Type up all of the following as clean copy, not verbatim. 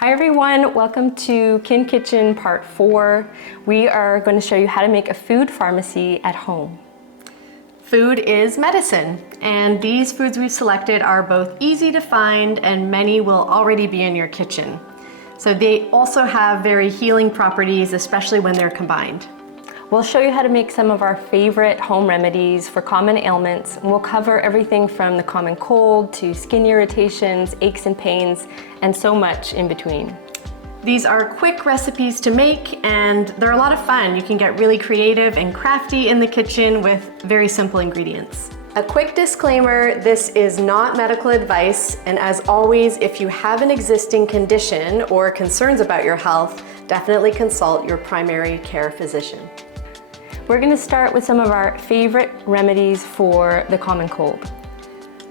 Hi everyone, welcome to Kin Kitchen Part 4. We are going to show you how to make a food pharmacy at home. Food is medicine, and these foods we've selected are both easy to find and many will already be in your kitchen. So they also have very healing properties, especially when they're combined. We'll show you how to make some of our favorite home remedies for common ailments. And we'll cover everything from the common cold to skin irritations, aches and pains, and so much in between. These are quick recipes to make and they're a lot of fun. You can get really creative and crafty in the kitchen with very simple ingredients. A quick disclaimer, this is not medical advice, and as always, if you have an existing condition or concerns about your health, definitely consult your primary care physician. We're going to start with some of our favorite remedies for the common cold.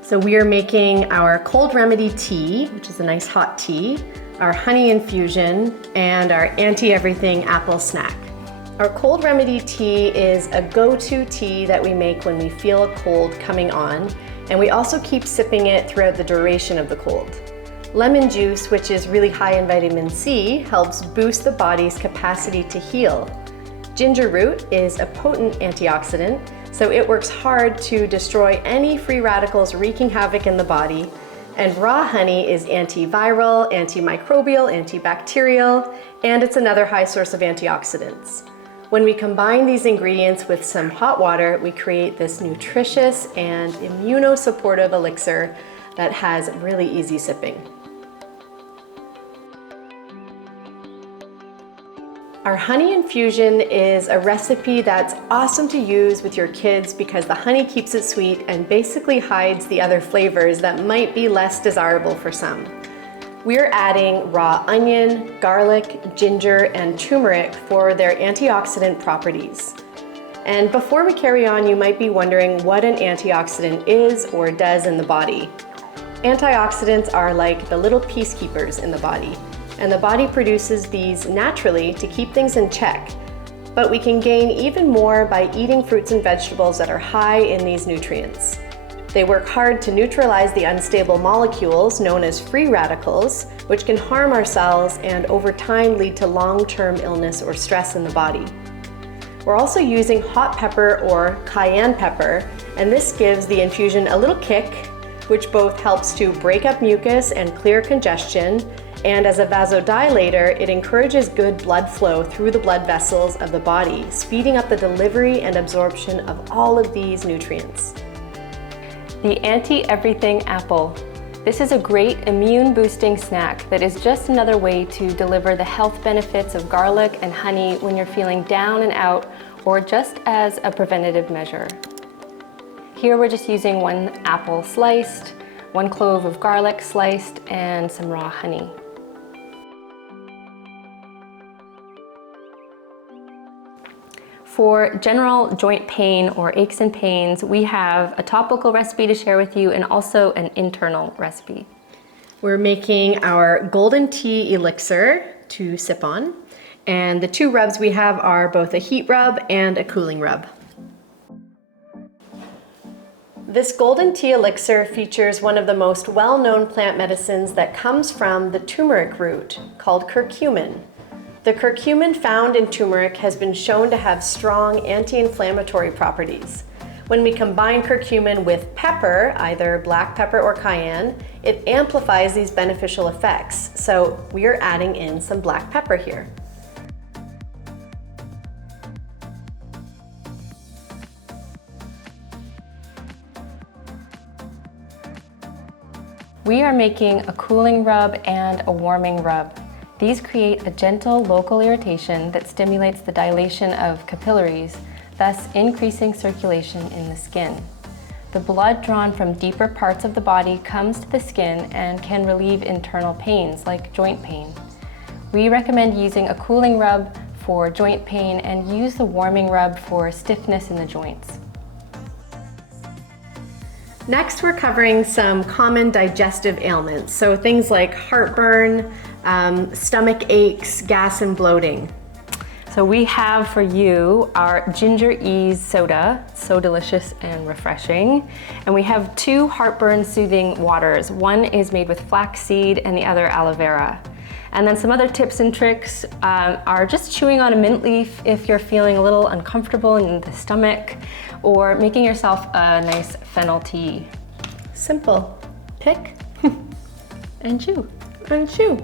So we are making our cold remedy tea, which is a nice hot tea, our honey infusion, and our anti-everything apple snack. Our cold remedy tea is a go-to tea that we make when we feel a cold coming on, and we also keep sipping it throughout the duration of the cold. Lemon juice, which is really high in vitamin C, helps boost the body's capacity to heal. Ginger root is a potent antioxidant, so it works hard to destroy any free radicals wreaking havoc in the body. And raw honey is antiviral, antimicrobial, antibacterial, and it's another high source of antioxidants. When we combine these ingredients with some hot water, we create this nutritious and immunosupportive elixir that has really easy sipping. Our honey infusion is a recipe that's awesome to use with your kids because the honey keeps it sweet and basically hides the other flavors that might be less desirable for some. We're adding raw onion, garlic, ginger, and turmeric for their antioxidant properties. And before we carry on, you might be wondering what an antioxidant is or does in the body. Antioxidants are like the little peacekeepers in the body, and the body produces these naturally to keep things in check. But we can gain even more by eating fruits and vegetables that are high in these nutrients. They work hard to neutralize the unstable molecules known as free radicals, which can harm our cells and over time lead to long-term illness or stress in the body. We're also using hot pepper or cayenne pepper, and this gives the infusion a little kick, which both helps to break up mucus and clear congestion, and as a vasodilator, it encourages good blood flow through the blood vessels of the body, speeding up the delivery and absorption of all of these nutrients. The anti-everything apple. This is a great immune-boosting snack that is just another way to deliver the health benefits of garlic and honey when you're feeling down and out, or just as a preventative measure. Here we're just using 1 apple sliced, 1 clove of garlic sliced, and some raw honey. For general joint pain or aches and pains, we have a topical recipe to share with you and also an internal recipe. We're making our golden tea elixir to sip on, and the 2 rubs we have are both a heat rub and a cooling rub. This golden tea elixir features one of the most well-known plant medicines that comes from the turmeric root, called curcumin. The curcumin found in turmeric has been shown to have strong anti-inflammatory properties. When we combine curcumin with pepper, either black pepper or cayenne, it amplifies these beneficial effects. So we are adding in some black pepper here. We are making a cooling rub and a warming rub. These create a gentle local irritation that stimulates the dilation of capillaries, thus increasing circulation in the skin. The blood drawn from deeper parts of the body comes to the skin and can relieve internal pains like joint pain. We recommend using a cooling rub for joint pain and use the warming rub for stiffness in the joints. Next, we're covering some common digestive ailments, so things like heartburn, stomach aches, gas, and bloating. So we have for you our Ginger Ease soda, so delicious and refreshing. And we have 2 heartburn soothing waters. One is made with flaxseed and the other aloe vera. And then some other tips and tricks are just chewing on a mint leaf if you're feeling a little uncomfortable in the stomach, or making yourself a nice fennel tea. Simple. Pick And chew. and chew.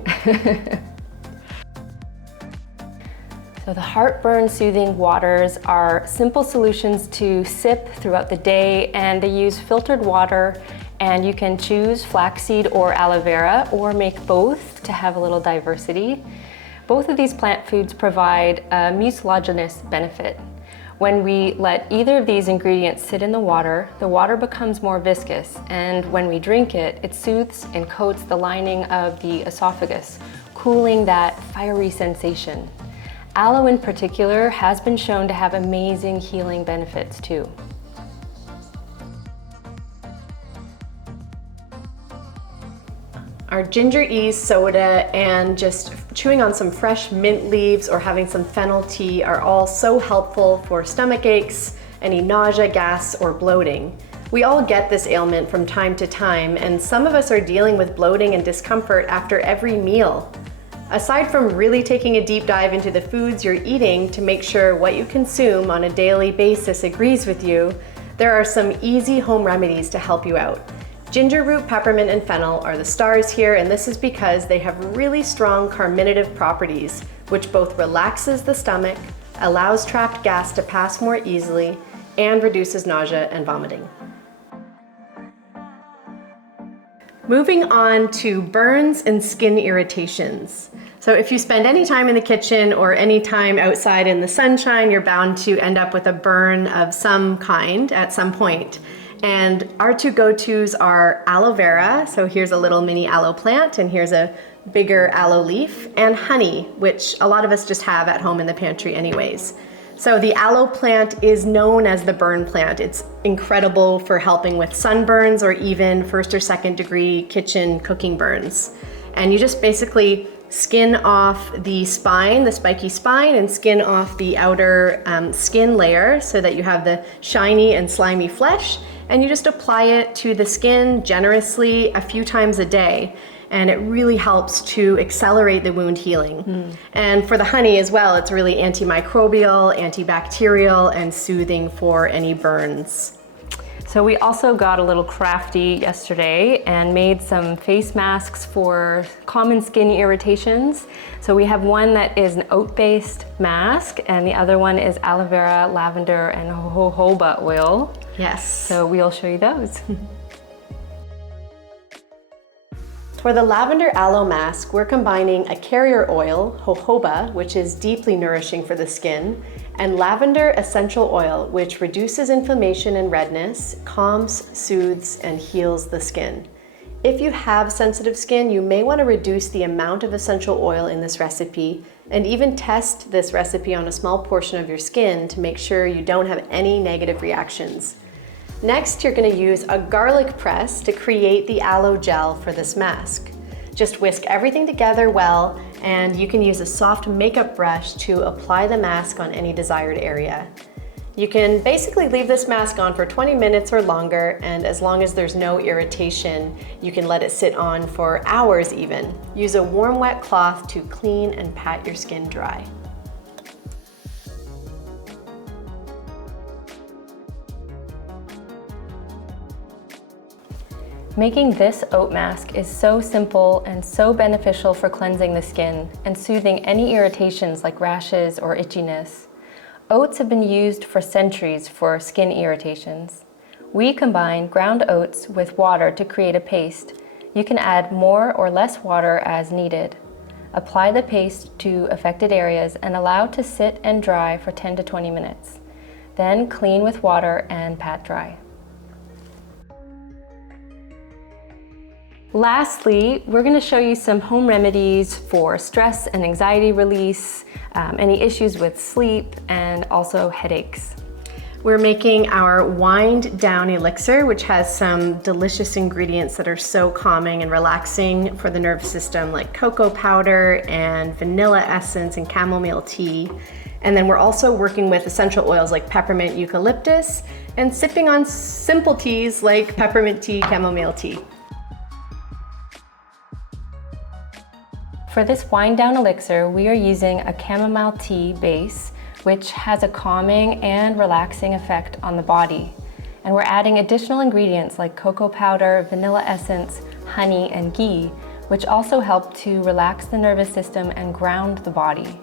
So the heartburn soothing waters are simple solutions to sip throughout the day, and they use filtered water, and you can choose flaxseed or aloe vera or make both to have a little diversity. Both of these plant foods provide a mucilaginous benefit. When we let either of these ingredients sit in the water becomes more viscous, and when we drink it, it soothes and coats the lining of the esophagus, cooling that fiery sensation. Aloe in particular has been shown to have amazing healing benefits too. Our ginger ease soda and just chewing on some fresh mint leaves or having some fennel tea are all so helpful for stomach aches, any nausea, gas, or bloating. We all get this ailment from time to time, and some of us are dealing with bloating and discomfort after every meal. Aside from really taking a deep dive into the foods you're eating to make sure what you consume on a daily basis agrees with you, there are some easy home remedies to help you out. Ginger root, peppermint, and fennel are the stars here, and this is because they have really strong carminative properties, which both relaxes the stomach, allows trapped gas to pass more easily, and reduces nausea and vomiting. Moving on to burns and skin irritations. So if you spend any time in the kitchen or any time outside in the sunshine, you're bound to end up with a burn of some kind at some point. And our two go-tos are aloe vera, so here's a little mini aloe plant, and here's a bigger aloe leaf, and honey, which a lot of us just have at home in the pantry anyways. So the aloe plant is known as the burn plant. It's incredible for helping with sunburns or even 1st or 2nd degree kitchen cooking burns. And you just basically skin off the spine, the spiky spine, and skin off the outer skin layer so that you have the shiny and slimy flesh. And you just apply it to the skin generously a few times a day. And it really helps to accelerate the wound healing. And for the honey as well, it's really antimicrobial, antibacterial, and soothing for any burns. So we also got a little crafty yesterday and made some face masks for common skin irritations. So we have one that is an oat-based mask, and the other one is aloe vera, lavender, and jojoba oil. Yes. So we'll show you those. For the lavender aloe mask, we're combining a carrier oil, jojoba, which is deeply nourishing for the skin, and lavender essential oil, which reduces inflammation and redness, calms, soothes, and heals the skin. If you have sensitive skin, you may want to reduce the amount of essential oil in this recipe, and even test this recipe on a small portion of your skin to make sure you don't have any negative reactions. Next, you're going to use a garlic press to create the aloe gel for this mask. Just whisk everything together well, and you can use a soft makeup brush to apply the mask on any desired area. You can basically leave this mask on for 20 minutes or longer, and as long as there's no irritation, you can let it sit on for hours even. Use a warm, wet cloth to clean and pat your skin dry. Making this oat mask is so simple and so beneficial for cleansing the skin and soothing any irritations like rashes or itchiness. Oats have been used for centuries for skin irritations. We combine ground oats with water to create a paste. You can add more or less water as needed. Apply the paste to affected areas and allow to sit and dry for 10 to 20 minutes. Then clean with water and pat dry. Lastly, we're going to show you some home remedies for stress and anxiety release, any issues with sleep, and also headaches. We're making our wind down elixir, which has some delicious ingredients that are so calming and relaxing for the nervous system, like cocoa powder and vanilla essence and chamomile tea. And then we're also working with essential oils like peppermint, eucalyptus, and sipping on simple teas like peppermint tea, chamomile tea. For this wind down elixir, we are using a chamomile tea base, which has a calming and relaxing effect on the body. And we're adding additional ingredients like cocoa powder, vanilla essence, honey, and ghee, which also help to relax the nervous system and ground the body.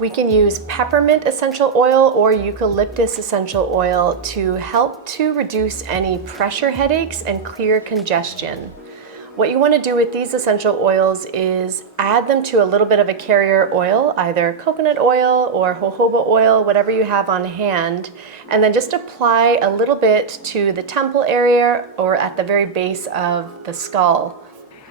We can use peppermint essential oil or eucalyptus essential oil to help to reduce any pressure headaches and clear congestion. What you want to do with these essential oils is add them to a little bit of a carrier oil, either coconut oil or jojoba oil, whatever you have on hand, and then just apply a little bit to the temple area or at the very base of the skull.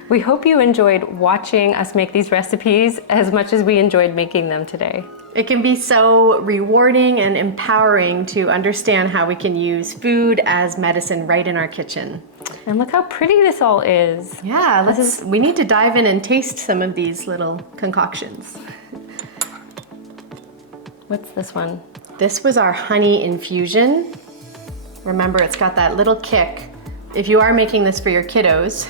We hope you enjoyed watching us make these recipes as much as we enjoyed making them today. It can be so rewarding and empowering to understand how we can use food as medicine right in our kitchen. And look how pretty this all is. Yeah, we need to dive in and taste some of these little concoctions. What's this one? This was our honey infusion. Remember, it's got that little kick. If you are making this for your kiddos,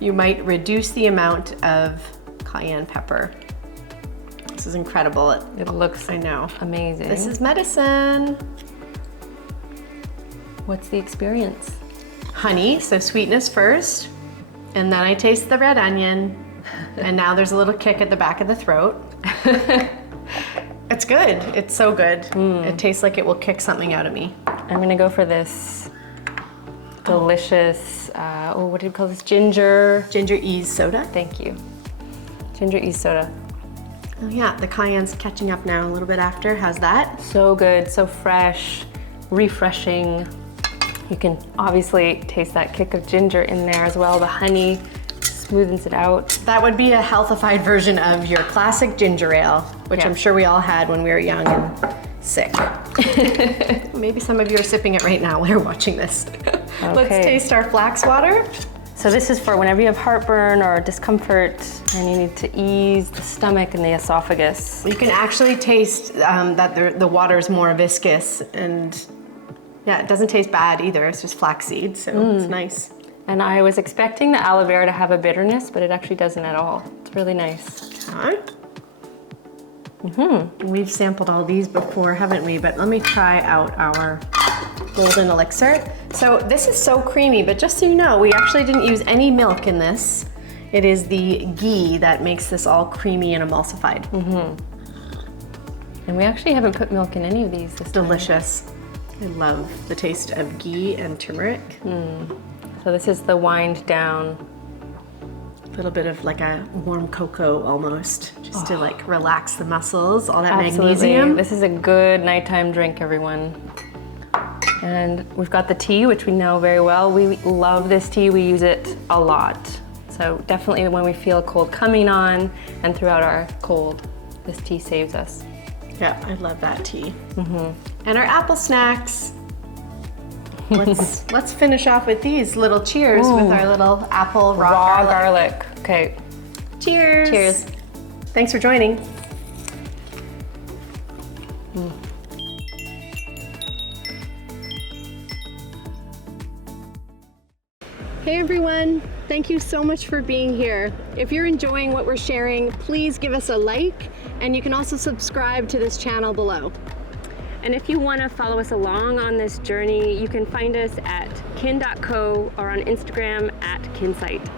you might reduce the amount of cayenne pepper. This is incredible. It looks, I know, amazing. This is medicine. What's the experience? Honey, so sweetness first, and then I taste the red onion, and now there's a little kick at the back of the throat. It's good. It's so good. It tastes like it will kick something out of me. I'm gonna go for this delicious, what do you call this? Ginger ease soda. Thank you. Ginger ease soda. Oh yeah, the cayenne's catching up now a little bit after. How's that? So good, so fresh, refreshing. You can obviously taste that kick of ginger in there as well. The honey smoothens it out. That would be a healthified version of your classic ginger ale, which I'm sure we all had when we were young and sick. Maybe some of you are sipping it right now while you're watching this. Okay. Let's taste our flax water. So this is for whenever you have heartburn or discomfort and you need to ease the stomach and the esophagus. You can actually taste that the water is more viscous, and yeah, it doesn't taste bad either. It's just flaxseed, so it's nice. And I was expecting the aloe vera to have a bitterness, but it actually doesn't at all. It's really nice. We've sampled all these before, haven't we? But let me try out our golden elixir. So this is so creamy, but just so you know, we actually didn't use any milk in this. It is the ghee that makes this all creamy and emulsified. And we actually haven't put milk in any of these this time. Delicious. I love the taste of ghee and turmeric. So this is the wind down. A little bit of like a warm cocoa almost, just to like relax the muscles, all that magnesium. This is a good nighttime drink, everyone. And we've got the tea, which we know very well. We love this tea, we use it a lot. So definitely when we feel a cold coming on and throughout our cold, this tea saves us. Yeah, I love that tea. And our apple snacks. Let's finish off with these little cheers with our little apple raw garlic. Okay. Cheers. Cheers. Thanks for joining. Hey everyone, thank you so much for being here. If you're enjoying what we're sharing, please give us a like, and you can also subscribe to this channel below. And if you want to follow us along on this journey, you can find us at kin.co or on Instagram at kinsite.